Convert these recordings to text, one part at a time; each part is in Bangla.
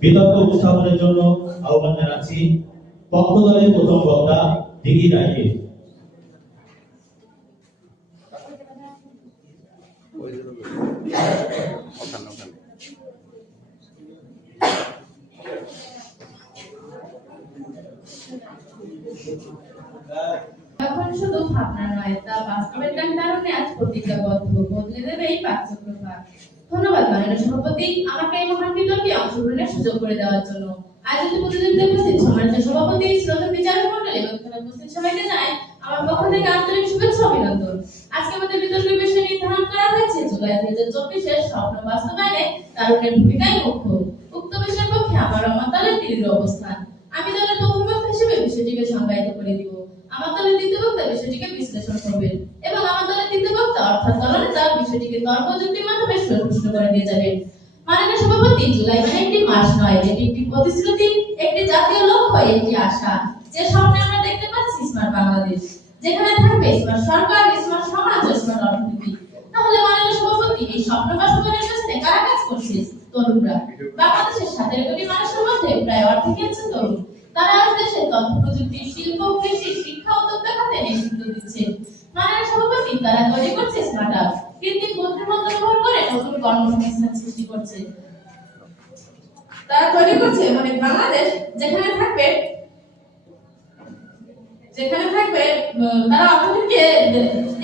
বিতর্ক উপস্থাপনের জন্য আহ্বান জানাচ্ছি পক্ষ দলের প্রথম বক্তা দিঘি রায়কে এখন শুধু ভাবনা নয়, তা বাস্তবের কারণে আজ প্রতিজ্ঞাবদ্ধ। বদলে দেবে এই পাঠ্যক্রম ধন্যবাদ, মাননীয় সভাপতি। আমাকে এই মহান বিতর্কে অংশগ্রহণের সুযোগ করে দেওয়ার জন্য। আয়োজিত প্রতিযোগিতায় উপস্থিত সম্মানিত সভাপতি শ্রদ্ধা বিচারক মন্ডলী এবং উপস্থিত সবাইকে জানাই আমার পক্ষ থেকে আন্তরিক শুভেচ্ছা অভিনন্দন। আজকে আমাদের বিতর্কের বিষয় নির্ধারণ করা হয়েছে জুলাই দুই হাজার চব্বিশের স্বপ্ন বাস্তবায়নে তারুণ্যের ভূমিকাই মুখ্য উক্ত বিষয়ের পক্ষে আমার আমার দলের তীব্র অবস্থান। আমি দলের প্রথম বক্তা হিসেবে বিষয়টিকে সংজ্ঞায়িত করে দিব। আমার দলের দ্বিতীয় বক্তা বিষয়টিকে বিশ্লেষণ করবেন। এবং আমার দলের তৃতীয় বক্তা অর্থাৎ দলনেতা বিষয়টিকে তর্ক যুক্তির মাধ্যমে সুস্পষ্ট করে দিয়ে যাবেন মাননীয় সভাপতি জুলাই মানে একটি মাস নয় এটি একটি প্রতিশ্রুতি, একটি জাতীয় লক্ষ্য, একটি আশা। যে স্বপ্নে আমরা দেখতে পাচ্ছি স্মার্ট বাংলাদেশ, যেখানে থাকবে স্মার্ট সরকার, স্মার্ট সমাজ স্মার্ট অর্থনীতি। তাহলে মাননীয় সভাপতি এই স্বপ্ন বাস্তবায়নের পেছনে কারা কাজ করছে? তরুণরা। বাংলাদেশের সতেরো কোটি মানুষের মধ্যে প্রায় অর্ধেক হচ্ছে তরুণ। তারা আজ দেশের তথ্য, প্রযুক্তি, শিল্প, কৃষি, শিক্ষা উদ্যোক্তা খাতে নেতৃত্ব দিচ্ছে। মাননীয় সভাপতি তারা তৈরি করছে স্মার্ট আপ কৃত্রিম বুদ্ধিমত্তা ব্যবহার করে নতুন কর্মসংস্থান সৃষ্টি করছে। তারা তৈরি করছে মানে বাংলাদেশ যেখানে থাকবে যেখানে থাকবে তারা অর্থনীতিকে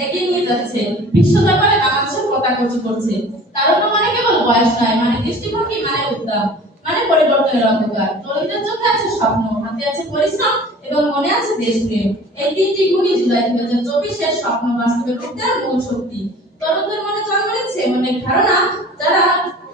এগিয়ে নিয়ে যাচ্ছে। বিশ্ব দরবারে বাংলাদেশের পতাকা উঁচু করছে। কারণ মানে কেবল বয়স নয় মানে দৃষ্টিভঙ্গি মানে উদ্যম মানে পরিবর্তনের অন্ধকার। তরুণদের চোখে আছে স্বপ্ন, হাতে আছে পরিশ্রম এবং মনে আছে দেশপ্রেম। এই তিনটি গুণই জুলাই দুই হাজার চব্বিশের স্বপ্ন বাস্তবে দেওয়ার মূল শক্তি। তরুণদের মনে জন্ম নিচ্ছে অনেক ধারণা যারা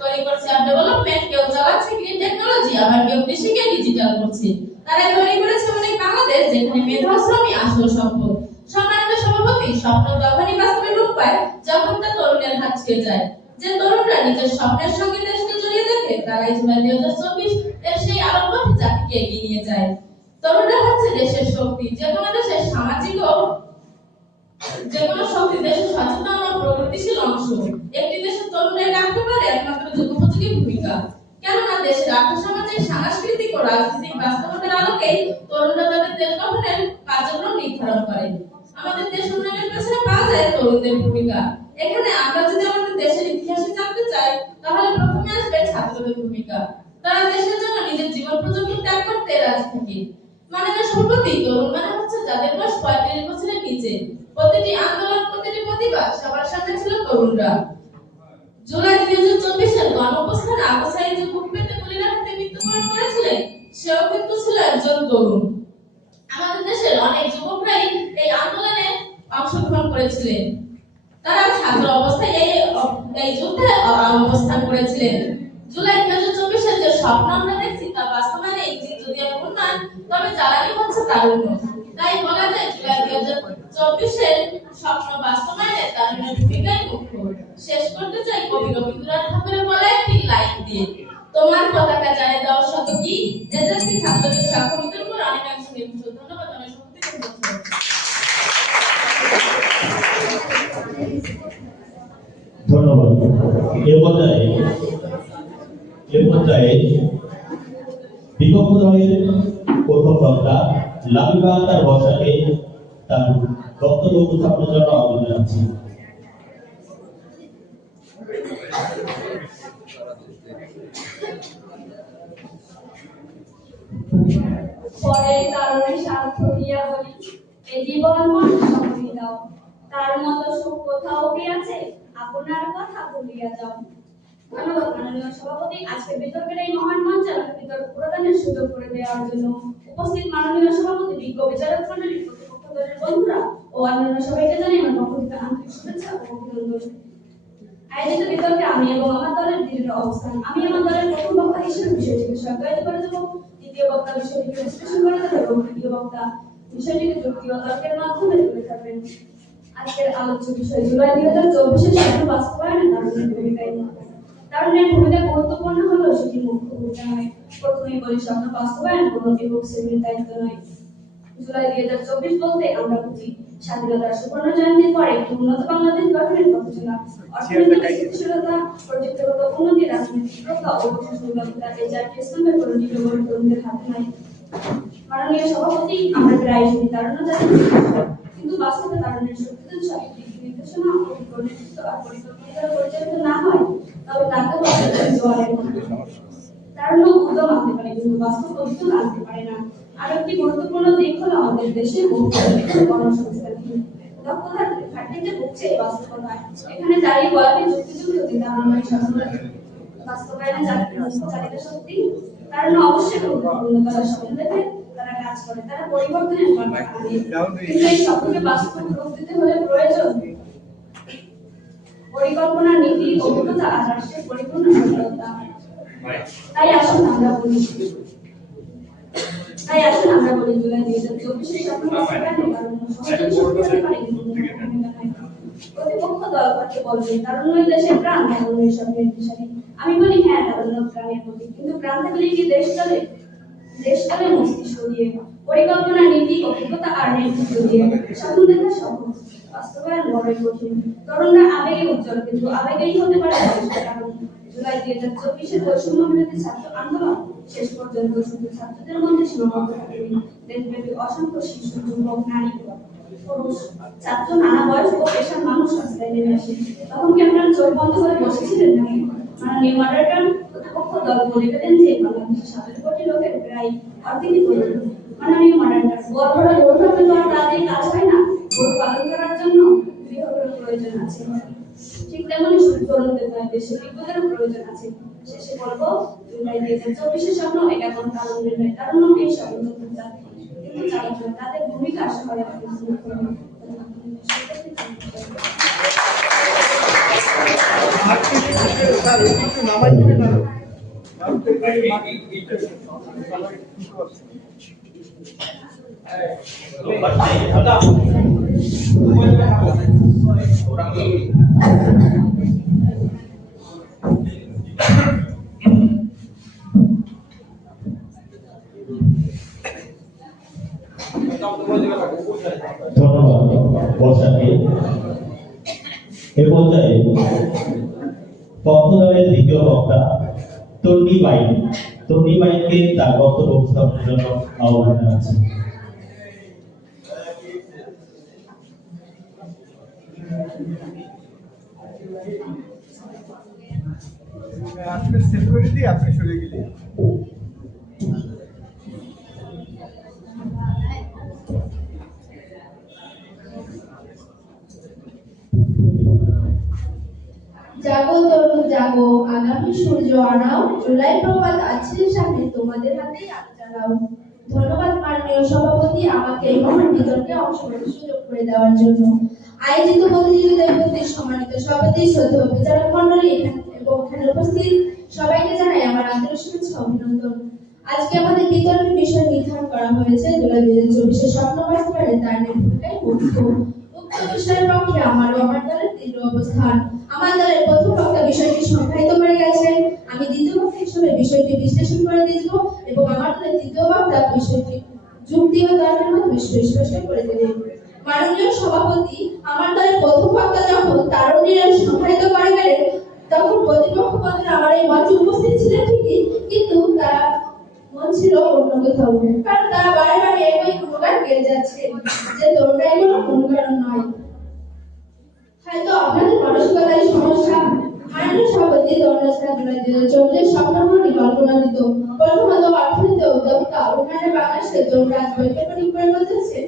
তৈরি করছে আর ডেভেলপমেন্ট কেউ চালাচ্ছে গ্রিন টেকনোলজি আবার কেউ কৃষিকে ডিজিটাল করছে। তারা তৈরি করেছে অনেক বাংলাদেশ যেখানে মেধা শ্রমই আসল সম্পদ। সম্মানিত সভাপতি, স্বপ্ন তখনই বাস্তবে রূপ পায় যখন তা তরুণের হাত ছুঁয়ে যায়। যে তরুণরা নিজের স্বপ্নের সঙ্গে দেশকে জড়িয়ে দেখে তারাই জুলাই দুই হাজার চব্বিশ এর সেই আলোকপথে জাতিকে এগিয়ে নিয়ে যায়। তরুণরা হচ্ছে দেশের শক্তি যে কোনো দেশের সামাজিক ও যে কোনো শক্তি দেশের সচেতন ও প্রগতিশীল অংশ। একটি দেশের তরুণের রাখতে পারে একমাত্র যুগোপযোগী ভূমিকা। কেননা দেশের আর্থসামাজিক সাংস্কৃতিক ও রাজনৈতিক বাস্তবতার আলোকেই তরুণরা তাদের দেশ গঠনের কার্যক্রম নির্ধারণ করে। আমাদের দেশ উন্নয়নের পেছনে পাওয়া যায় তরুণদের ভূমিকা। এখানে আমরা যদি আমাদের দেশের ইতিহাসে জানতে চাই, তাহলে প্রথমে আসবে ছাত্রদের ভূমিকা। তারা দেশের জন্য নিজের জীবন পর্যন্ত ত্যাগ করতে রাজি থাকে। মাননীয় সভাপতি তরুণ মানে হচ্ছে যাদের বয়স পঁয়ত্রিশ বছরের নিচে। প্রতিটি আন্দোলন, প্রতিটি প্রতিবাদ সবার সামনে ছিল তরুণরা। জুলাই দুই হাজার চব্বিশের গণঅবস্থানে আবু সাইদ যে বুক পেতে গুলি রাখতে মৃত্যুবরণ করেছিলেন, সেও কিন্তু ছিল একজন তরুণ। আমাদের দেশের অনেক যুবকরাই এই আন্দোলনে অংশগ্রহণ করেছিলেন। তারা ছাত্র অবস্থায় এই এই যুদ্ধে অবস্থান করেছিলেন। জুলাই দুই হাজার চব্বিশের যে স্বপ্ন আমরা দেখছি তা বাস্তবায়নে যদি উন্নয়ন তবে জ্বালানি হচ্ছে তারুণ্য। তাই বলা যায় জুলাই হাজার চব্বিশের স্বপ্ন বাস্তবায়নে তারুণ্যের ভূমিকাই মুখ্য। শেষ করতে চাই কবি রবীন্দ্রনাথ ঠাকুরের বলা একটি লাইন দিয়ে। তোমার পতাকা জানিয়ে দেওয়ার শত কি? এজেন্সি ছাত্রদের সাক্ষরতার উপর অনেকাংশ নির্ভর ধন্যবাদ আমি সত্যি ধন্যবাদ। এ পর্যায়ে এ পর্যায়ে বক্তব্য জন্য পরের কারণে স্বার্থ দিয়া বলি এ জীবন মন সঙ্গী দাও। তার মতো সুখ কোথাও কি আছে আপনার কথা ভুলিয়া যাও। ধন্যবাদ মাননীয় সভাপতি। আজকে বিতর্কের এই মহান মঞ্চে আমাকে বিতর্ক প্রদানের সুযোগ করে দেওয়ার জন্য উপস্থিত মাননীয় সভাপতি বিজ্ঞ বিচারক মন্ডলীর দলের বন্ধুরা ও অন্যান্য সবাইকে জানিয়ে আমার পক্ষ থেকে আন্তরিক শুভেচ্ছা ও অভিনন্দন। আয়োজিত বিতর্কে আমি এবং আমার দলের দৃঢ় অবস্থান, আমি আমার দলের প্রথম বক্তা হিসেবে বিষয়টিকে সংজ্ঞায়িত করে দেব। দ্বিতীয় বক্তা বিষয়টিকে বিশ্লেষণ করে দেবে এবং তৃতীয় বক্তা বিষয়টিকে যুক্তি ও তর্কের মাধ্যমে তুলে ধরবেন। আজকের আলোচ্য বিষয় জুলাই দুই হাজার চব্বিশের স্বপ্ন বাস্তবায়নে তারুণ্যের ভূমিকায়। তারুণ্যের ভূমিকা গুরুত্বপূর্ণ হলেও সেটি মুখ্য ভূমিকা নয়। প্রথমেই বলি, স্বপ্ন বাস্তবায়ন কোনো বিভক্ত শ্রেণির দায়িত্ব নয়। জুলাই দুই হাজার চব্বিশ বলতে আমরা বুঝি স্বাধীনতার সুবর্ণ জয়ন্তীর পর একটি উন্নত বাংলাদেশ গঠনের ঘোষণা অর্থনৈতিক স্থিতিশীলতা প্রযুক্তিগত উন্নতি রাজনৈতিক প্রজ্ঞা ও সুশীলতা এই জাতীয় স্তম্ভের কোনো নিরবর তরুণদের হাতে নাই। মাননীয় সভাপতি আমরা প্রায় শুনি তারুণ্য জাতির কিন্তু বাস্তবে তারুণ্যের সত্যিকার সঠিক দিক নির্দেশনা ও নেতৃত্ব আর পরিকল্পনা পরিচালিত না হয় তবে তাকে জোয়ারের উদ্যম আনতে পারে কিন্তু বাস্তব উদ্যোগ আনতে পারে না। আর একটি গুরুত্বপূর্ণ দিক হলো আমাদের দেশের কর্মসংস্থান দক্ষতার ঘাটতিতে ভুগছে এই বাস্তবতা এখানে দাঁড়িয়ে বলাকে যুক্তিযুক্ত যে তারুণ্যের বাস্তবায়নে চালিত শক্তি কারণ অবশ্যই গুরুত্বপূর্ণ তারা স্বপ্ন তারা কাজ করে তারা পরিবর্তনের কিন্তু এই স্বপ্নকে বাস্তব রূপ দিতে হলে প্রয়োজন। পরিকল্পনা নীতি অভিজ্ঞতা আর রাষ্ট্রের পরিপূর্ণ সফলতা। তাই আসুন আমরা বলি। তাই আসুন আমরা বলি জুলাই দুই হাজার। প্রতিপক্ষ দল দেশের প্রাণ তারুণ্যের সঙ্গে আমি বলি হ্যাঁ তারুণ্য প্রাণের কিন্তু প্রাণ থাকলে কি দেশ চলে? দেশ চলে মস্তিষ্ক দিয়ে। পরিকল্পনা নীতি অভিজ্ঞতা আর নেতৃত্ব দিয়ে। স্বপ্ন দেখা সহজ বাস্তবায়ন বড়ই কঠিন। তরুণরা আবেগে উজ্জ্বল কিন্তু আবেগেই হতে পারে জুলাই দুই হাজার চব্বিশের বৈষম্য বিরোধী ছাত্র আন্দোলন শেষ পর্যন্ত শুধু ছাত্রদের মধ্যে সীমাবদ্ধ থাকেনি দেশব্যাপী অসংখ্য শিশু, যুবক, নারী পুরুষ ছাত্র, নানা বয়স ও পেশার মানুষ রাস্তায় নেমে আসে। তখন কি আপনারা চোখ বন্ধ করে বসেছিলেন নাকি? মাননীয় মডারেটর কর্তৃপক্ষ দল বলে গেলেন যে বাংলাদেশের সতেরো কোটি লোকের প্রায় অর্ধেকই তরুণ মাননীয় মডারেটর গর্ভরা গরু থাকলে তো আর তাদের কাজ হয় না। গরু পালন করার জন্য গৃহগুলোর প্রয়োজন আছে। ঠিক তেমনি শুধু তরুণদের দেশে বিপদেরও প্রয়োজন আছে। শেষে বলব, জুলাই দুই হাজার চব্বিশের স্বপ্ন এটা কোন কারণের নয়? কারণ এই স্বপ্ন কিন্তু চালক নয় তাদের ভূমিকা আশা করে আপনি শুরু করুন ধন্যবাদ বর্ষাকে এ পর্যায়ে দলের দ্বিতীয় বক্তা তন্ডি বাইন। তন্ডি বাইনকে তার বক্তব্য উপস্থাপনের জন্য আহ্বান জানাচ্ছি। আপনি সেট করে সরে গেলেন জাগো তরুণ জাগো আগামী সূর্য আনাও। জুলাই প্রভাত আছে সামনে, তোমাদের হাতেই আলো জ্বালাও। ধন্যবাদ, মাননীয় সভাপতি, আমাকে এই মহান বিতর্কে অংশগ্রহণের সুযোগ করে দেওয়ার জন্য। আয়োজিত প্রতিযোগিতায় প্রতি সম্মানিত সভাপতি শ্রদ্ধেয় বিচারক মন্ডলী এবং এখানে উপস্থিত সবাইকে জানাই আমার আন্তরিক শুভেচ্ছা অভিনন্দন। আজকে আমাদের বিতর্কের বিষয় নির্ধারণ করা হয়েছে। জুলাই দুই হাজার চব্বিশের স্বপ্ন বাস্তবায়নে তার ভূমিকায় মুখ্য। উক্ত বিষয়ের পক্ষে আমার আমার তীব্র অবস্থান। আমার প্রথম বক্তা বিষয়টি সংজ্ঞায়িত করে গেছেন আমি দ্বিতীয় বক্তা হিসেবে বিষয়টি বিশ্লেষণ করে দিব এবং আমার দলের তৃতীয় বক্তা বিষয়টি যুক্তি ও তর্কের মাধ্যমে করে দেবে। মাননীয় সভাপতি, আমার দলের প্রথম বক্তা যখন তারুণ্যের সংজ্ঞায়িত করে গেলেন তখন প্রতিপক্ষ পদের আমার এই মঞ্চে উপস্থিত ছিলেন ঠিকই, কিন্তু তারা মন ছিল অন্য কোথাও। কারণ তারা বারে বারে একই গুণগান গেয়ে যাচ্ছে, যে তরুণরা এগুলো কারণ নয়। হয়তো আপনাদের মানসিকতায় সমস্যা মাননীয় সভাপতি তরুণ ছাড়া জুলাই দুই হাজার চব্বিশ স্বপ্নমূলক কল্পনা দিত। প্রথমত অর্থনীতি উদ্যোক্তা উন্নয়নে বাংলাদেশের তরুণরা বৈজ্ঞানিক পরিবর্তন হচ্ছে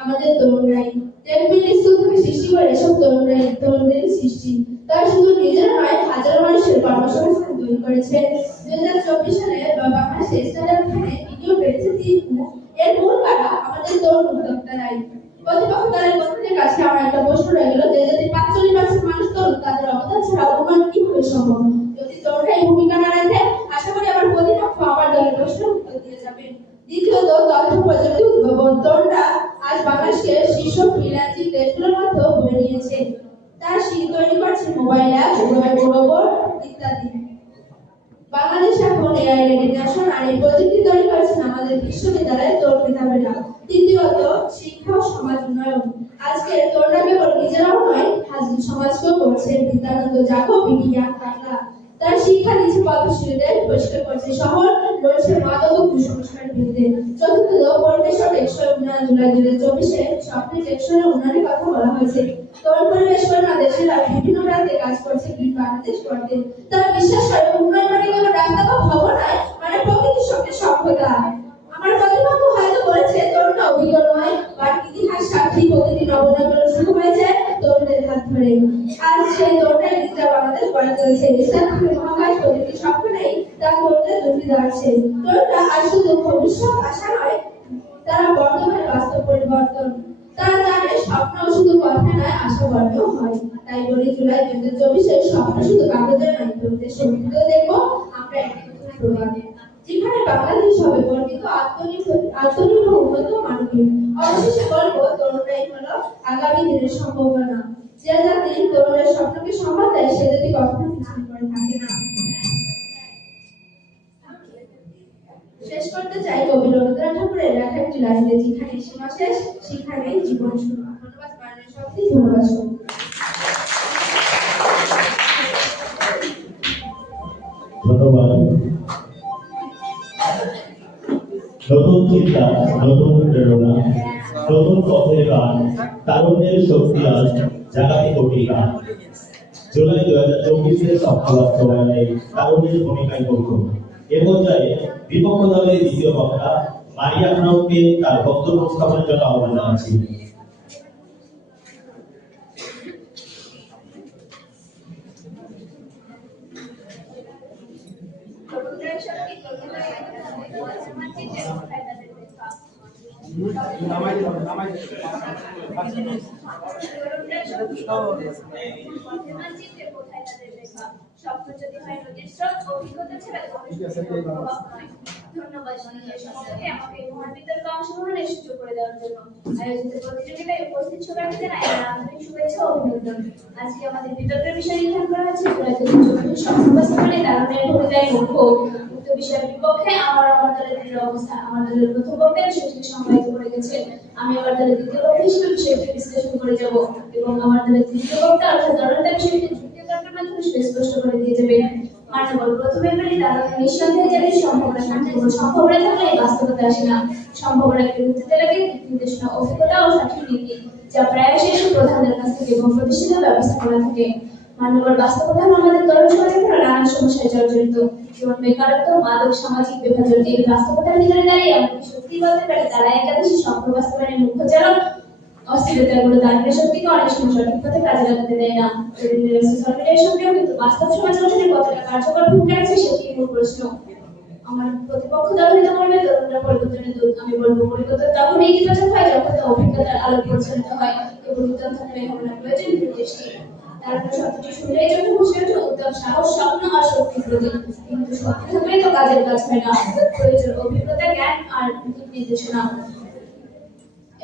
আমাদের তরুণরাই টেকমিল স্কুল সৃষ্টি করে এসব তরুণরাই তরুণদের সৃষ্টি। তারা শুধু নিজেরা নয়, হাজারো মানুষের কর্মসংস্থান তৈরি করেছে। দুই হাজার চব্বিশ সালে বাংলাদেশে স্টার্টআপ খানে ভিডিও পেয়েছে তিন এর মূল কারা আমাদের তরুণ উদ্যোক্তারাই প্রতিপক্ষ দলের কাছে আমার একটা প্রশ্ন রয়ে গেল যে যদি পাঁচচল্লিশ মানুষ তরুণ, তাদের অবদান ছাড়া কীভাবে সম্ভব? যদি তরুণরা এই ভূমিকা না রাখে, আশা করি আমার প্রতিপক্ষ আমার দলের প্রশ্ন উত্তর দিয়ে যাবে। দ্বিতীয়ত, তথ্য প্রযুক্তি উদ্ভাবন। তরুণরা আজ বাংলাদেশকে শীর্ষ ফ্রিল্যান্সিং দেশগুলোর মধ্যে হয়ে নিয়েছে। তারা শীত তৈরি করছে মোবাইল অ্যাপ রোবট ইত্যাদি। বাংলাদেশ এখন এআই রেডিনেশন আর এই প্রযুক্তি তৈরি করছেন আমাদের বিশ্ববিদ্যালয়ের তরুণ মেধাবীরা। দ্বিতীয়ত, শিক্ষা ও সমাজ উন্নয়ন। আজকে তোমরা কেবল নিজেরাও নয় আজকে সমাজকেও করছে বিদ্যানন্দ জাগো বিডিয়া থাকলা তার শিক্ষা দিচ্ছে পথ শিশুদের পরিষ্কার করছে শহর রয়েছে মাদক ও কুসংস্কার বিরুদ্ধে। চতুর্থত পরিবেশ টেকসই উন্নয়ন, জুলাই দুই হাজার চব্বিশে সবচেয়ে টেকসই উন্নয়নের কথা বলা হয়েছে। তরুণ পরিবেশ কর্মা দেশেরা বিভিন্ন প্রান্তে কাজ করছে গ্রিন বাংলাদেশ করতে তারা বিশ্বাস করে উন্নয়ন মানে কোনো রাস্তা বা ভবন মানে প্রকৃতির সঙ্গে সভ্যতা। আমার প্রতিপক্ষ হয়তো বলেছে তরুণরা অভিজ্ঞ নয়, বাট ইতিহাস সাক্ষী প্রতিটি নবনগর শুরু হয়েছে তরুণদের হাত ধরে। আজ সেই তরুণের বাংলাদেশ গড়ে তুলেছে। ইসলাম থেকে মহাকাশ প্রতিটি স্বপ্নেই তার তরুণদের দুটি দাঁড়াচ্ছে তরুণরা আজ শুধু ভবিষ্যৎ আশা নয়, তারা বর্তমানে বাস্তব পরিবর্তন। তারা জানে স্বপ্ন শুধু কথা নয়, আশা গর্বেও হয়। তাই বলি, জুলাই দু হাজার চব্বিশের স্বপ্ন শুধু কাগজের নয় দেখব, আমরা একটি প্রভাব বাংলাদেশ হবে গর্বিত আত্মনির্ভর উন্নত মানবিক। অবশেষে বলব, তরুণরাই হলো আগামী দিনের সম্ভাবনা। যে জাতি তরুণের স্বপ্নকে সম্মান দেয়, সে জাতি কখনো পিছনে পড়ে থাকে না। শেষ করতে চাই কবি রবীন্দ্রনাথ ঠাকুরের লেখা একটি লাইনে যেখানে সীমা শেষ সেখানে জীবন শুরু। ধন্যবাদ মাননীয় সভাপতি ধন্যবাদ। ধন্যবাদ। নতুন চিন্তা, নতুন প্রেরণা, নতুন পথের গান, তারুণ্যের শক্তি আজ জাগাতে কোটি গান জুলাই দু হাজার চব্বিশের সফল বাস্তবায়নে তারুণ্যের ভূমিকায় বলব এ পর্যায়ে বিপক্ষ দলের দ্বিতীয় বক্তা মারিয়া খানমকে তার বক্তব্য উপস্থাপনের জন্য আহ্বান জানাচ্ছি। স্বপ্ন যদি নদীর স্রোত অভিজ্ঞতা ছাড়া ধন্যবাদ মাননীয় সভাপতি আমাকে এই মহান বিতর্কে অংশগ্রহণের সুযোগ করে দেওয়ার জন্য আয়োজিত প্রতিযোগিতায় উপস্থিত সবাইকে জানাই আন্তরিক শুভেচ্ছা ও অভিনন্দন। আজকে আমাদের বিতর্কের বিষয় নির্ধারণ করা হচ্ছে জুলাই চব্বিশ স্বপ্ন দারুণের ভূমিকায় মুখ্য উক্ত বিষয়ের বিপক্ষে আমার আমার দলের দৃঢ় অবস্থা আমার দলের প্রথম বক্তা বিষয়টিকে সংজ্ঞায়িত করে গেছেন আমি আমার দলের দ্বিতীয় বক্তা হিসেবে বিষয়টি বিশ্লেষণ করে যাব এবং আমার দলের তৃতীয় বক্তা অর্থাৎ বিষয়টি মাধ্যমে সুস্পষ্ট করে দিয়ে যাবেন মানবল প্রথমে বলি দারুণ নিঃসন্দেহে জানি সম্ভাবনা সম্ভাবনা থাকলে বাস্তবতা আসে না। সম্ভাবনাকে বুঝতে লাগে নির্দেশনা, অভিজ্ঞতা ও সঠিক নীতি, যা প্রায়শই প্রধানদের কাছ থেকে এবং প্রতিষ্ঠিত ব্যবস্থাপনা থেকে। মানবর বাস্তবতা আমাদের তরুণ সমাজের নানান সমস্যায় জর্জরিত। যেমন বেকারত্ব, মাদক, সামাজিক বিভাজন, এই বাস্তবতার ভিতরে দাঁড়িয়ে আমরা সত্যি বলতে পারি, তারা একাদশী সম্পর্ক বাস্তবায়নের মুখ্য চালক অস্থিরতাগুলো দাঁড়িয়ে শক্তিকে অনেক সময় সঠিক পথে কাজে লাগাতে দেয় না। মিডিয়ার সঙ্গেও কিন্তু বাস্তব সমাজ গঠনে কতটা কার্যকর ভূমিকা আছে সেটি মূল প্রশ্ন। আমার প্রতিপক্ষ তরুণরা পরিবর্তনের দূত। আমি বলব, পরিবর্তন তখন ইতিবাচক হয় যখন তা অভিজ্ঞতার আলোক পরিচালিত হয় হবে না প্রয়োজন তারপর শব্দটি শুনলেই যখন বুঝে ওঠে উদ্যম, সাহস, স্বপ্ন আর শক্তির প্রতীক। কিন্তু তো কাজের কাজ হয় না। প্রয়োজন অভিজ্ঞতা, জ্ঞান আর নির্দেশনা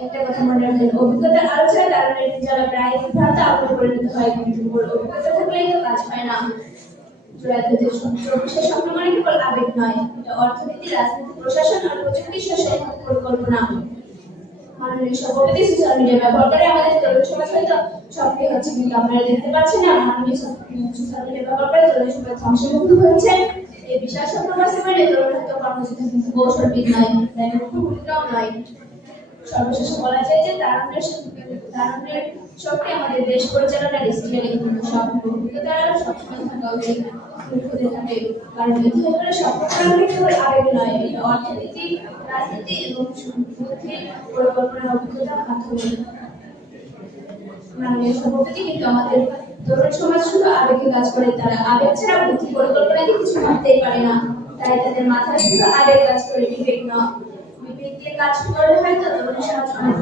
একটা কথা মনে রাখবেন অভিজ্ঞতার আলোচনা কারণে যারা প্রায় ভ্রান্ত আগ্রহ পরিণত হয় কিন্তু অভিজ্ঞতা থাকলেই তো কাজ হয় না। মানে অর্থনীতি, রাজনীতি, প্রশাসন মিডিয়া ব্যবহার করে আমাদের তরুণ সমাজ হয়তো সক্রিয় হচ্ছে কিন্তু আপনারা দেখতে পাচ্ছেন না। মাননীয় মিডিয়া ব্যবহার করে তরুণ সমাজ ধ্বংসমুক্ত হচ্ছে এই ভূমিকাও নয়। সর্বশেষে বলা যায় যে তারুণ্যের তারুণ্যের শক্তি আমাদের দেশ পরিচালনার স্কেলে কিন্তু সব তারা সবসময় থাকা উচিত। কাজ করে, তারা আবেগ ছাড়া বুদ্ধি পরিকল্পনাকে কিছু ভাবতেই পারে না। তাই তাদের মাথায় শুধু আবেগ কাজ করে, বিবেক না দিয়ে কাজ করলে হয়তো তরুণ সমাজ অনেক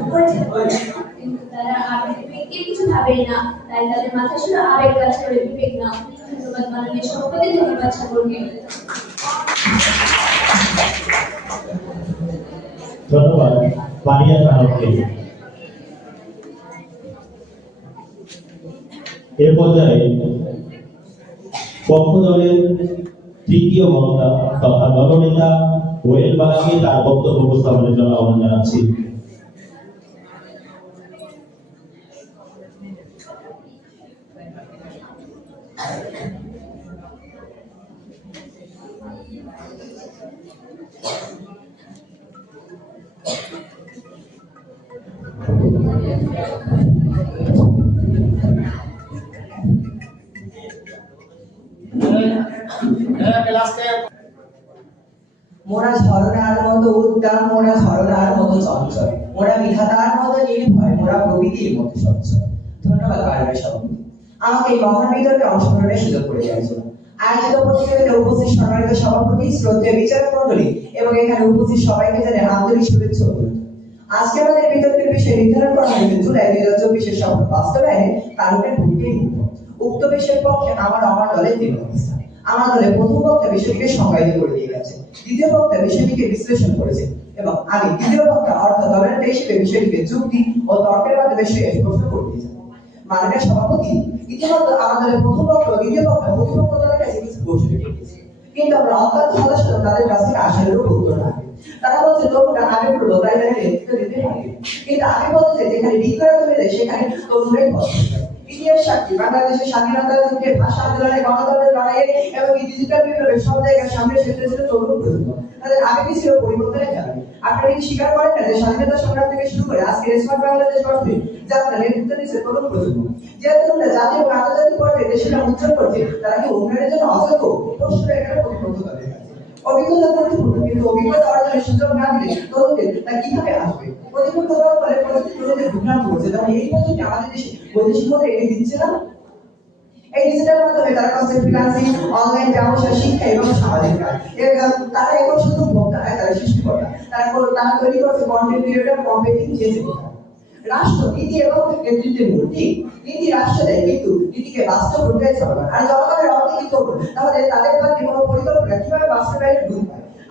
পারে কিন্তু তারা আবেগ বিবেক কিছু ভাবেই না। তাই তাদের মাথায় শুধু আবেগ কাজ করে বিবেক না। ধন্যবাদ মাননীয় সভাপতি ধন্যবাদ সকলকে ধন্যবাদ মারিয়া খানমকে এ পর্যায়ে পক্ষ দলের তৃতীয় বক্তা তথা দলনেতা ওয়েল বালাকে তার বক্তব্য উপস্থাপনের জন্য আহ্বান জানাচ্ছি Thank you. মোরা ঝরনার মতো উদ্দাম মোরা ঝরনার মতো চঞ্চল, মোরা বিধাতার মতো নির্ভয়, মোরা প্রকৃতির মতো সচ্ছল ধন্যবাদ বারবার সভাপতি আমাকে এই মহান বিতর্কে অংশগ্রহণের সুযোগ করে দেওয়ার জন্য। আয়োজিত প্রতিযোগিতায় উপস্থিত সম্মানিত সভাপতি, শ্রদ্ধেয় বিচারক মন্ডলী এবং এখানে উপস্থিত সবাইকে জানাই আন্তরিক শুভেচ্ছা আজকে আমাদের বিতর্কের বিষয় নির্ধারণ করা হয়েছে। জুলাই দুই হাজার চব্বিশের সফল বাস্তবায়নে কারণের ভূমিকাই উক্ত বিষয়ের পক্ষে আমার আমার দলের তিন অবস্থান। আমার দলের প্রথম বক্তা বিষয়টিকে সংজ্ঞায়িত করে দিয়ে গেছে। দ্বিতীয় বক্তা বিষয়টিকে বিশ্লেষণ করেছে এবং আমি তৃতীয় বক্তা অর্থাৎ দলের হিসেবে বিষয়টিকে যুক্তি ও তর্কের মাধ্যমে সে স্পষ্ট করে দিয়েছে। মাননীয় সভাপতি, ইতিমধ্যে আমাদের প্রথম ও দ্বিতীয় বক্তা প্রতিপক্ষ দলের কাছে কিছু প্রশ্ন রেখেছে কিন্তু আমরা অত্যন্ত সদস্য তাদের কাছ থেকে আশার উত্তর না তারা বলছে তরুণরা আগে পড়ব তাই তাদের নেতৃত্ব দিতে পারে কিন্তু আমি বলতে যেখানে বিক্রয় হয়ে যায়, সেখানে তরুণরাই বসে সাক্ষী বাংলাদেশের স্বাধীনতা যুদ্ধে ভাষা আন্দোলনে গণতন্ত্রের লড়াইয়ে এবং ডিজিটাল বিপ্লবে সব জায়গায় সামনে এসেছে ছিল তরুণ প্রজন্ম। তাদের আবেগই ছিল পরিবর্তনের খেলা। আপনারা কি স্বীকার করেন না যে স্বাধীনতা সংগ্রাম থেকে শুরু করে আজকে স্মার্ট বাংলাদেশ গঠনে যাত্রা নেতৃত্ব দিচ্ছে তরুণ প্রজন্ম? যে তরুণরা জাতীয় এবং আন্তর্জাতিক পর্যায়ে দেশের উজ্জ্বল করছে, তারা কি উন্নয়নের জন্য অযোগ্য? প্রশ্ন এখানে তাদের কাছে অভিজ্ঞতা গুরুত্বপূর্ণ কিন্তু অভিজ্ঞতা অর্জনের সুযোগ না দিলে তরুণদের তা কীভাবে আসবে? প্রতিপক্ষ দল ফলে তরুণদের বিভ্রান্ত করছে। যেমন এই পদ্ধতি আমাদের দেশে বৈদেশিক মুদ্রা এনে দিচ্ছে না? এই ডিজিটাল মাধ্যমে তারা করছে ফ্রিল্যান্সিং অনলাইন ব্যবসা, শিক্ষা এবং সামাজিক কাজ। তারা এখন শুধু ভোক্তা, তারা সৃষ্টিকর্তা। তারা তারা তৈরি করছে কন্টেন্ট ক্রিয়েটর কম্পিটিং চেঞ্জ রাষ্ট্র, নীতি এবং নেতৃত্বের ঠিক নীতি রাষ্ট্র দেয় কিন্তু নীতিকে বাস্তব রূপে চলবে আর জনগণের অর্থে কি তাহলে তাদের কোনো পরিকল্পনা কীভাবে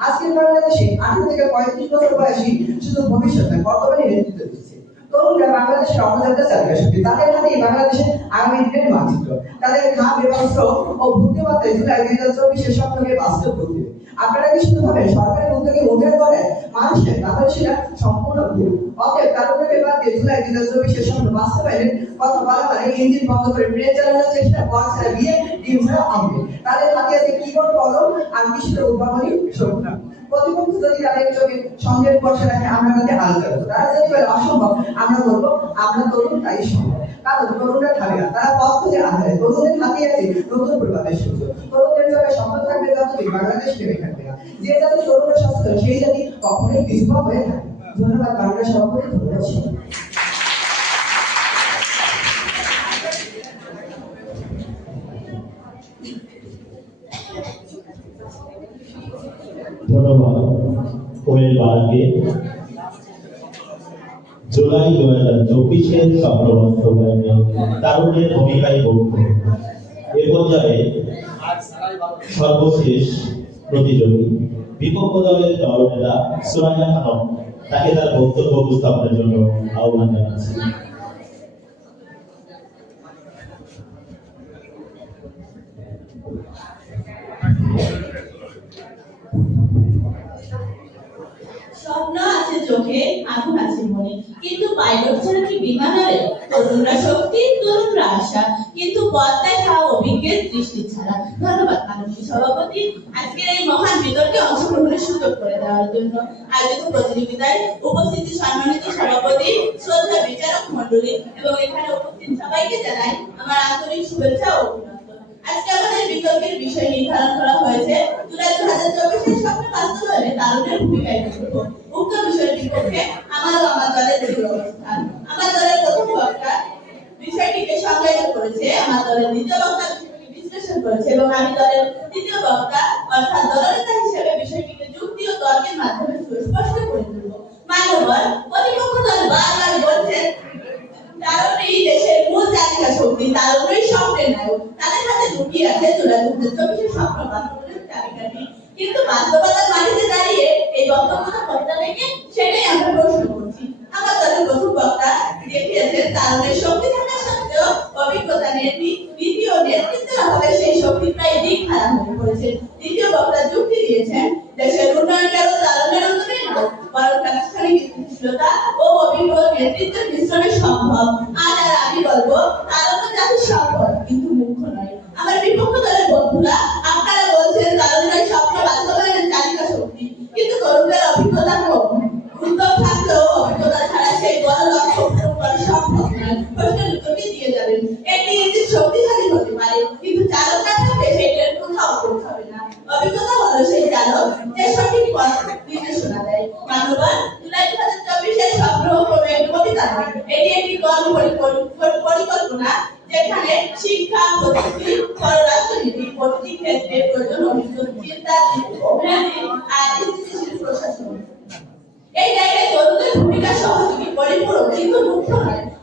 আজকের বাংলাদেশে আঠারো থেকে পঁয়ত্রিশ বছর বয়সী শুধু ভবিষ্যৎ নয় বর্তমানে নেতৃত্ব দিচ্ছে। তরুণরা বাংলাদেশের অগ্রযাত্রা চালিয়ে আসবে তাদের হাতেই বাংলাদেশের আগামী দিনের মানচিত্র। তাদের এবং শ্রম ও বুদ্ধিমত্তায় জুলাই দুই হাজার চব্বিশের স্বপ্নকে বাস্তব করতে। আপনারা কি শুধু ভাবেন, সরকারের উদ্যোগে উদ্ধার করেন মানুষের তাহলে সেটা সম্পূর্ণ ভুল? অতএব তারপরে এবার দিয়ে জুলাই দুই হাজার চব্বিশের স্বপ্ন বাস্তবায়নের কথা বলা মানে ইঞ্জিন বন্ধ করে ব্রেক চালানোর চেষ্টা বল ছাড়া বিয়ে ডিম ছাড়া হবে। তাদের হাতে আছে কিবোর্ড, কলম, আর কিছুটা উদ্ভাবনী শক্তি প্রতিপক্ষ যদি তাদের চোখে সন্দেহের বসে রাখে, আমরা তাদের আলোচনা করব তারা যদি বলে, অসম্ভব, আমরা বলব আমরা তরুণ তাই সম্ভব। কারণ তরুণরা খাবে না। তারা পথ খুঁজে আধারে তরুণদের হাতে আছে নতুন পরিবারের সুযোগ তরুণদের চোখে সম্পদ থাকবে যতদিন বাংলাদেশ টেনে থাকবে না। যে জাতি তরুণরা সচেতন, সেই জাতি কখনোই পিছপা হয়ে থাকে ধন্যবাদ বাংলা সভাপতি ধন্যবাদ ধন্যবাদ কোয়েল বালকে জুলাই দু হাজার চব্বিশের স্বপ্ন তারুণ্যের ভূমিকায় মুখ্য এ পর্যায়ে সর্বশেষ প্রতিযোগী বিপক্ষ দলের দলনেতা সুরাইয়া খানম তাকে তার বক্তব্য উপস্থাপনের জন্য আহ্বান জানাচ্ছি স্বপ্ন চোখে আগুন আছে মনে। কিন্তু পাইলট ছাড়া কি বিমান আরে তরুণরা শক্তি, তরুণরা আশা। কিন্তু পথ দেখা অভিজ্ঞের দৃষ্টি ছাড়া। ধন্যবাদ, মাননীয় সভাপতি। আজকের এই মহান বিতর্কে অংশগ্রহণের সুযোগ করে দেওয়ার জন্য আয়োজিত প্রতিযোগিতায় উপস্থিত সম্মানিত সভাপতি, শ্রদ্ধা বিচারক মন্ডলী এবং এখানে উপস্থিত সবাইকে জানাই আমার আন্তরিক শুভেচ্ছা ও আজকে আমাদের বিতর্কের বিষয় নির্ধারণ করা হয়েছে। দু হাজার চব্বিশের স্বপ্ন বাস্তবায়নে তারুণের ভূমিকায় উক্ত বিষয়ের বিপক্ষে আমার ও আমার দলের দৃঢ় অবস্থান। আমার দলের প্রথম বক্তা বিষয়টিকে সংজ্ঞায়িত করেছে, আমার দলের দ্বিতীয় বক্তা বিশ্লেষণ করেছে এবং আমি দলের তৃতীয় বক্তা, অর্থাৎ দলনেতা হিসেবে বিষয়টিকে যুক্তি ও তর্কের মাধ্যমে সুস্পষ্ট করে তুলব। মানবর প্রতিপক্ষ দল বারবার বলছেন তারপরেই দেশের মূল চালিকা শক্তি তারপরেই স্বপ্নের নায়ক তাদের হাতে লুকিয়ে আছে হাজার চব্বিশের স্বপ্ন বাস্তবায়নের চাবিকাঠি কিন্তু বাস্তবতার মাটিতে দাঁড়িয়ে এই বক্তব্যটা কবিতা থেকে সেটাই আমরা প্রশ্ন করছি। আমার দলের প্রথম বক্তা দেখিয়েছেন তারুণের শক্তি থাকা সত্ত্বেও অভিজ্ঞতা নেই নীতি ও নেতৃত্বের অভাবে সেই শক্তি প্রায় দিক হারা হয়ে পড়েছে। দ্বিতীয় বক্তা যুক্তি দিয়েছেন, দেশের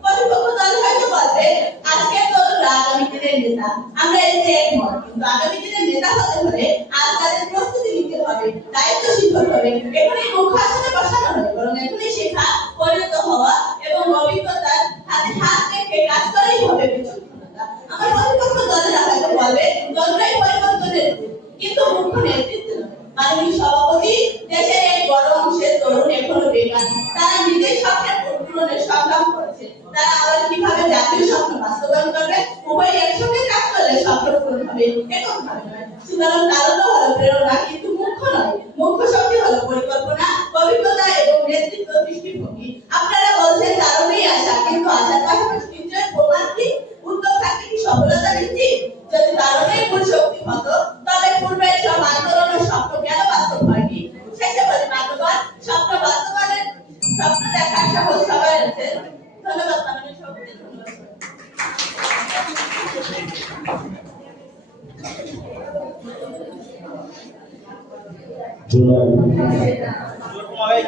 কর্তৃপক্ষ হয়তো বলবে আজকে তরুণরা আগামী দিনের নেতা আমরা এতে একমত কিন্তু আগামী দিনের নেতা হতে হলে আজ প্রস্তুতি নিতে হবে। দায়িত্বশীল হতে হবে এখনই মুখ্য আসনে বসানো নয় বরং এখনই শেখা পরিণত হওয়া এবং অভিজ্ঞতার হাতে হাত রেখে কাজ করাই হবে বিচক্ষণতা আমার কর্তৃপক্ষ দলেরা হয়তো বলবে দলটাই পরিবর্তনের রূপ। কিন্তু মুখ্য নেতৃত্ব নয় মাননীয় সভাপতি দেশের এক বড় অংশের তরুণ এখনও বেকার তারা নিজের স্বপ্নের পূরণের সংগ্রাম করছে তারা আবার কীভাবে জাতীয় স্বপ্ন বাস্তবায়ন করবে উভয় একসঙ্গে কাজ করলে স্বপ্ন পূরণ হবে একক ভাবে নয় সুতরাং তারুণ্য হলো প্রেরণা কিন্তু মুখ্য নয় মুখ্য শক্তি হলো পরিকল্পনা অভিজ্ঞতা এবং নেতৃত্ব দৃষ্টিভঙ্গি আপনারা বলছেন তারুণই আশা কিন্তু আশার পাশাপাশি নিশ্চয় প্রমাণ কি উদ্যোগ থাকলে কি সফলতা নিশ্চিত যদি তারুণের মূল শক্তি হতো তবে পূর্বের সব আন্দোলন ও স্বপ্ন কেন বাস্তব হয়নি শেষে বলি মানবান স্বপ্ন বাস্তবায়নের স্বপ্ন দেখার সাহস সবাই আছে ধন্যবাদ মাননীয় সভাপতি ধন্যবাদ জুলাই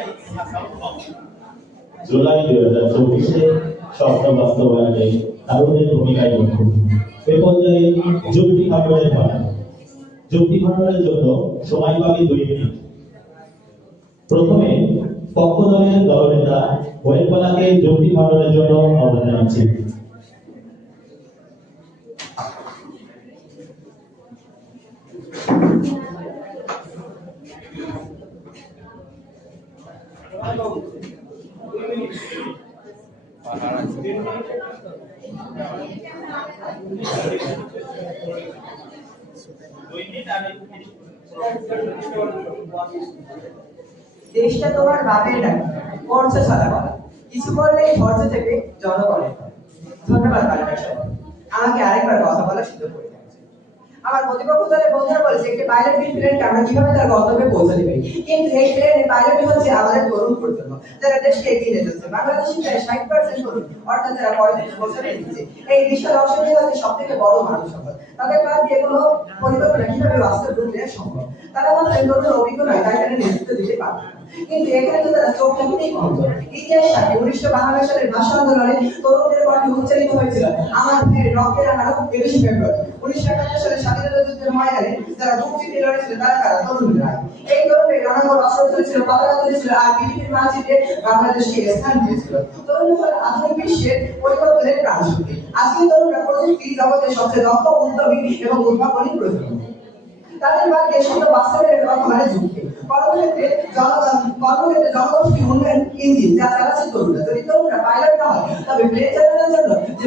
জুলাই দুই হাজার চব্বিশে স্বপ্ন বাস্তবায়নে তারুণের ভূমিকায় মুখ্য এ পর্যায়ে যুক্তি খণ্ডনের পালা। যুক্তি খণ্ডনের জন্য সময় পাবে দুই মিনিট। প্রথমে পক্ষ দলের দলনেতা ওয়েলপালাকে যুক্তি খণ্ডনের জন্য আহ্বান জানাচ্ছি দেশটা তোমার বাপের ডাকে করছে সাদা কথা কিছু বললেই ধৈর্য থেকে জনগণের। ধন্যবাদ আমাকে আরেকবার কথা বলার সুযোগ করে। আমার প্রতিপক্ষ দলের বন্ধুরা বলেছে একটি বিল প্লেনকে আমরা কীভাবে তার গন্তব্যে পৌঁছে দেবে? কিন্তু এই প্লেনে পাইলটই হচ্ছে আমাদের তরুণ প্রজন্ম, যারা দেশকে এগিয়ে নিয়ে যাচ্ছে। বাংলাদেশি প্রায় ষাট পার্সেন্ট তরুণ, অর্থাৎ যারা পঁয়ত্রিশ বছরের নিচে এই বিশাল অংশটি হচ্ছে সব থেকে বড় মানুষ সম্পদ তাদের বাদ দিয়ে কোনো পরিকল্পনা কীভাবে বাস্তব রূপ দেওয়া সম্ভব? তারা মাত্র তরুণ অভিজ্ঞ নয় তাই তারা নেতৃত্ব দিতে পারবে। কিন্তু এখানে তো তারা চোখ থাকতেই বন্ধ ইতিহাস সাথে উনিশশো বাহান্ন সালের ভাষা আন্দোলনে তরুণদের কণ্ঠে উচ্চারিত হয়েছিল, আমার ফের রক্তের আঠারো তেইশ ফেব্রুয়ারি। তাদের বাক্যে শব্দ বাস্তবায়নের কথা মানে যুক্তি জনগোষ্ঠী উন্নয়ন ইঞ্জিন যা চালাচ্ছে তরুণরা। যদি তরুণরা পাইলট না হয়, তবে প্লেন চালানোর জন্য যে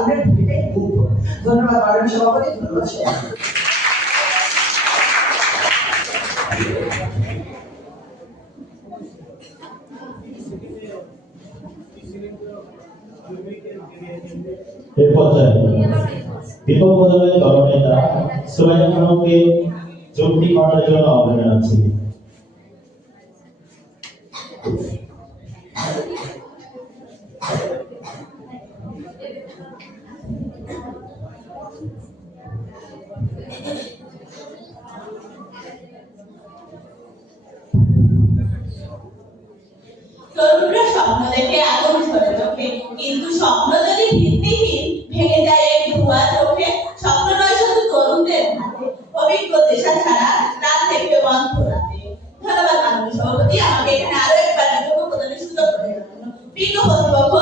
তারুণের ভূমিকায় মুক্ত ধন্যবাদ মাননীয় সভাপতি ধন্যবাদ সভাপতি এ পর্যায়ে বিপক্ষ দলের দলনেতা সুরাইয়া খানকে যুক্তি খণ্ডনের জন্য আহ্বান জানাচ্ছি তরুণরা স্বপ্ন দেখে আগুন চোখে কিন্তু স্বপ্ন যদি ভিত্তিহীন ভেঙে যায় এক ধোয়া চোখে, স্বপ্ন নয় শুধু তরুণদের হাতে, অভিজ্ঞ দেশা ছাড়া রাত থেকে বন্ধ ধন্যবাদ মাননীয় সভাপতি, আমাকে এখানে আরও একবার বিজ্ঞ কর্তৃপক্ষ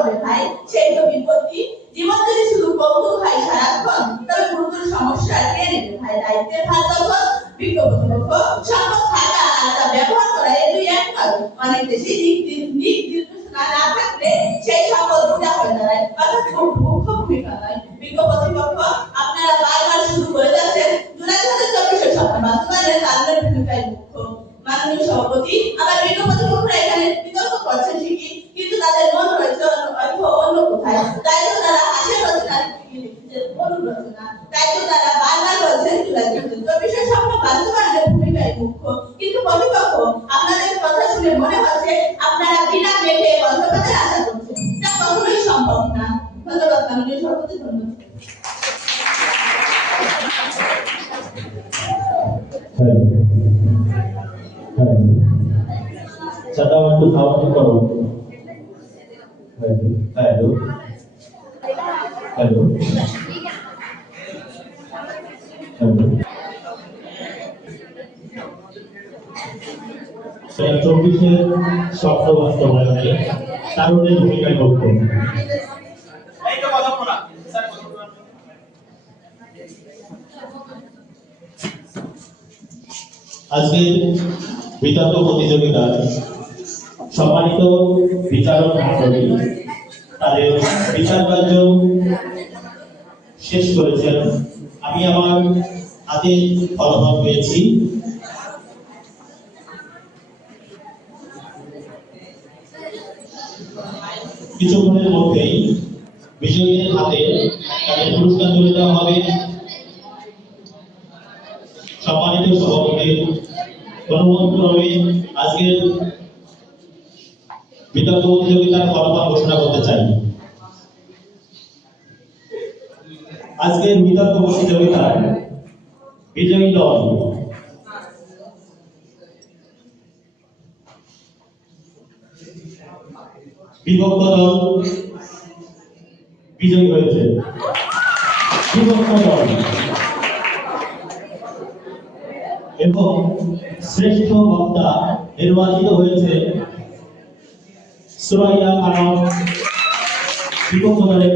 করবে ভাই। সেই তো বিপত্তি। জীবন যদি শুধু বন্ধু ভাই সারাক্ষণ তবে গুরুতর সমস্যা কে নেবে ভাই? দায়িত্বের ভার তখন বিজ্ঞাপন সম্পদ থাকা আর ব্যবহার করা এই দুই এক অনেক দেশে দিক চাটা একটু করো হ্যালো হ্যালো চব্বিশের স্বপ্ন বাস্তবায়নে তারুণের ভূমিকায় গ্রহণ আজকে বিতর্ক প্রতিযোগিতা, সম্মানিত বিচারক মন্ডলী তাদের বিচার কার্য শেষ করেছেন। আমি আমার হাতে ফলাফল পেয়েছি। কিছুক্ষণের মধ্যেই বিজয়ীদের হাতে তাদের পুরস্কার তুলে দেওয়া হবে। সম্মানিত সভাপতির বিজয়ী দল। বিভক্ত দল বিজয়ী হয়েছে। বিভক্ত দল। এবং শ্রেষ্ঠ বক্তা নির্বাচিত হয়েছে সুরাইয়া খানম যুব সমাজের